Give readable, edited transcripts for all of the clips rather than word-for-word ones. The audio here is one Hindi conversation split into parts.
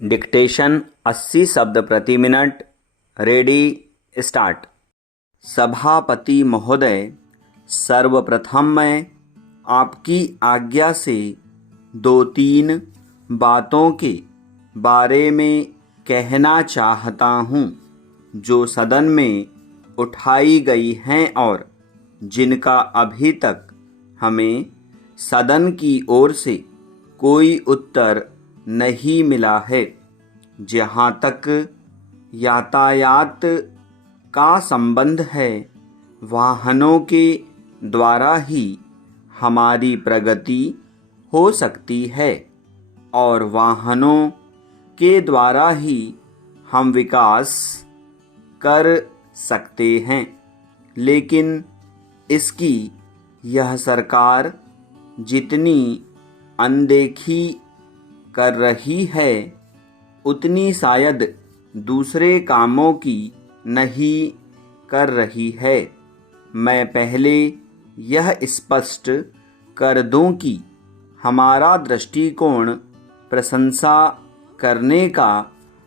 डिक्टेशन 80 शब्द प्रति मिनट। Ready start. सभापति महोदय, सर्वप्रथम मैं आपकी आज्ञा से 2-3 बातों के बारे में कहना चाहता हूँ जो सदन में उठाई गई हैं और जिनका अभी तक हमें सदन की ओर से कोई उत्तर नहीं मिला है। जहाँ तक यातायात का संबंध है, वाहनों के द्वारा ही हमारी प्रगति हो सकती है और वाहनों के द्वारा ही हम विकास कर सकते हैं, लेकिन इसकी यह सरकार जितनी अनदेखी कर रही है उतनी शायद दूसरे कामों की नहीं कर रही है। मैं पहले यह स्पष्ट कर दूं कि हमारा दृष्टिकोण प्रशंसा करने का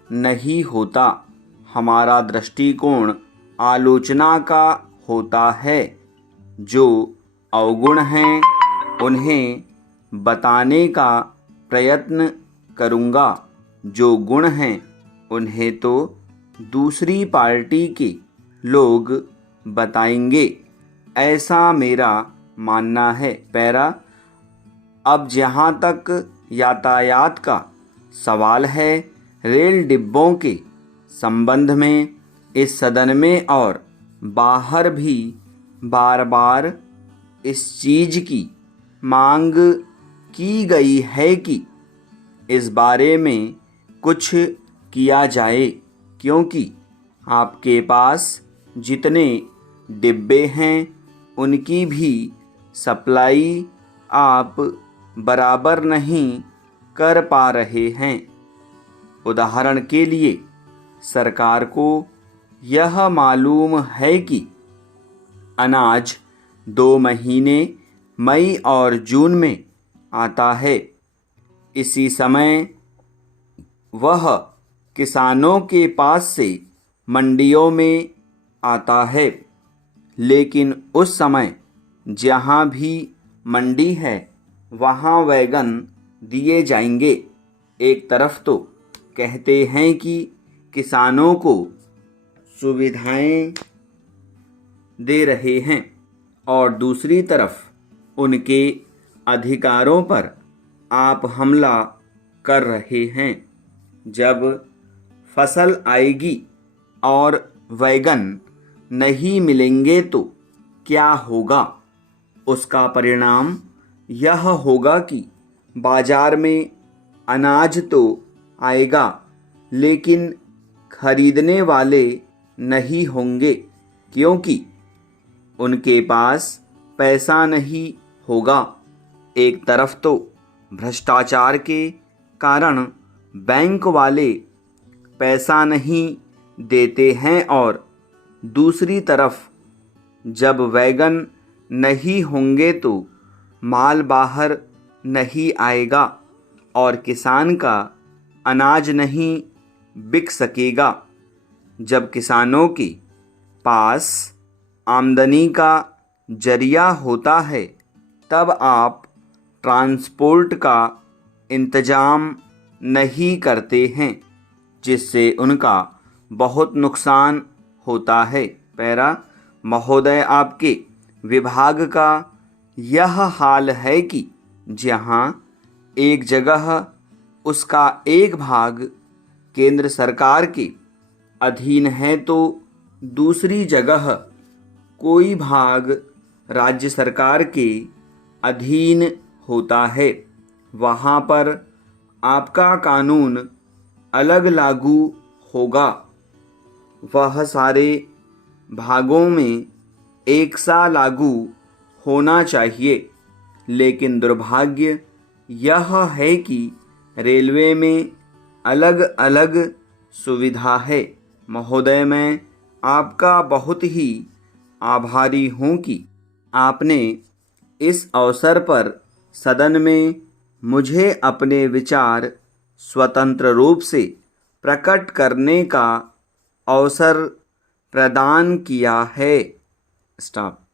नहीं होता, हमारा दृष्टिकोण आलोचना का होता है। जो अवगुण हैं उन्हें बताने का प्रयत्न करूँगा, जो गुण हैं उन्हें तो दूसरी पार्टी के लोग बताएंगे, ऐसा मेरा मानना है। पैरा। अब जहाँ तक यातायात का सवाल है, रेल डिब्बों के संबंध में इस सदन में और बाहर भी बार बार इस चीज़ की मांग की गई है कि इस बारे में कुछ किया जाए, क्योंकि आपके पास जितने डिब्बे हैं उनकी भी सप्लाई आप बराबर नहीं कर पा रहे हैं। उदाहरण के लिए सरकार को यह मालूम है कि अनाज 2 महीने मई और जून में आता है। इसी समय वह किसानों के पास से मंडियों में आता है, लेकिन उस समय जहाँ भी मंडी है वहाँ वैगन दिए जाएंगे। एक तरफ तो कहते हैं कि किसानों को सुविधाएं दे रहे हैं और दूसरी तरफ उनके अधिकारों पर आप हमला कर रहे हैं। जब फसल आएगी और वैगन नहीं मिलेंगे तो क्या होगा? उसका परिणाम यह होगा कि बाजार में अनाज तो आएगा, लेकिन खरीदने वाले नहीं होंगे, क्योंकि उनके पास पैसा नहीं होगा। एक तरफ तो भ्रष्टाचार के कारण बैंक वाले पैसा नहीं देते हैं और दूसरी तरफ जब वैगन नहीं होंगे तो माल बाहर नहीं आएगा और किसान का अनाज नहीं बिक सकेगा। जब किसानों के पास आमदनी का जरिया होता है तब आप ट्रांसपोर्ट का इंतज़ाम नहीं करते हैं, जिससे उनका बहुत नुकसान होता है। पैरा। महोदय, आपके विभाग का यह हाल है कि जहाँ एक जगह उसका एक भाग केंद्र सरकार के अधीन है तो दूसरी जगह कोई भाग राज्य सरकार के अधीन होता है। वहाँ पर आपका कानून अलग लागू होगा। वह सारे भागों में एक सा लागू होना चाहिए, लेकिन दुर्भाग्य यह है कि रेलवे में अलग अलग सुविधा है। महोदय, मैं आपका बहुत ही आभारी हूँ कि आपने इस अवसर पर सदन में मुझे अपने विचार स्वतंत्र रूप से प्रकट करने का अवसर प्रदान किया है। स्टॉप।